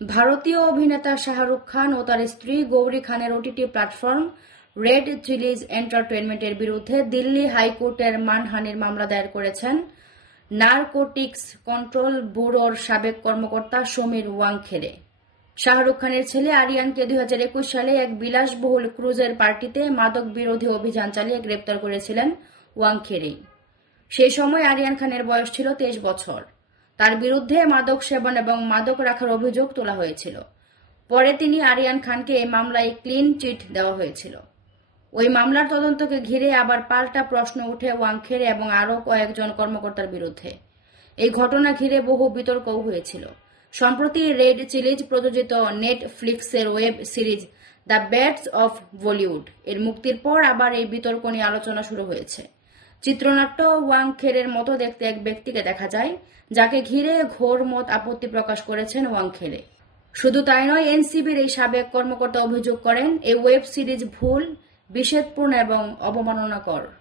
ভারতীয় অভিনেতা শাহরুখ খান ও তার স্ত্রী গৌরী খানের ওটিটি প্ল্যাটফর্ম রেড চিলিজ এন্টারটেইনমেন্টের বিরুদ্ধে দিল্লি হাইকোর্টের মানহানির মামলা দায়ের করেছেন নারকোটিক্স কন্ট্রোল ব্যুরোর সাবেক কর্মকর্তা সমীর ওয়াংখেড়ে। শাহরুখ খানের ছেলে আরিয়ানকে 2021 সালে এক বিলাসবহুল ক্রুজের পার্টিতে মাদক বিরোধী অভিযান চালিয়ে গ্রেপ্তার করেছিলেন ওয়াংখেড়ে। সেই সময় আরিয়ান খানের বয়স ছিল 23 বছর। তার বিরুদ্ধে মাদক সেবন এবং মাদক রাখার অভিযোগ তোলা হয়েছিল। পরে তিনি আরিয়ান খানকে এই মামলায় ক্লিন চিট দেওয়া হয়েছিল। ওই মামলার তদন্তকে ঘিরে আবার পাল্টা প্রশ্ন উঠে ওয়াংখেড়ে এবং আরও কয়েকজন কর্মকর্তার বিরুদ্ধে। এই ঘটনা ঘিরে বহু বিতর্কও হয়েছিল। সম্প্রতি রেড চিলিজ প্রযোজিত নেটফ্লিক্সের ওয়েব সিরিজ দ্য ব্যাটস অফ বলিউড এর মুক্তির পর আবার এই বিতর্ক নিয়ে আলোচনা শুরু হয়েছে। চিত্রনাট্য ওয়াংখেড়ের মতো দেখতে এক ব্যক্তিকে দেখা যায়, যাকে ঘিরে ঘোর মত আপত্তি প্রকাশ করেছেন ওয়াংখেড়ে। শুধু তাই নয়, এনসিবির এই সাবেক কর্মকর্তা অভিযোগ করেন এই ওয়েব সিরিজ ভুল, বিষেধপূর্ণ এবং অবমাননাকর।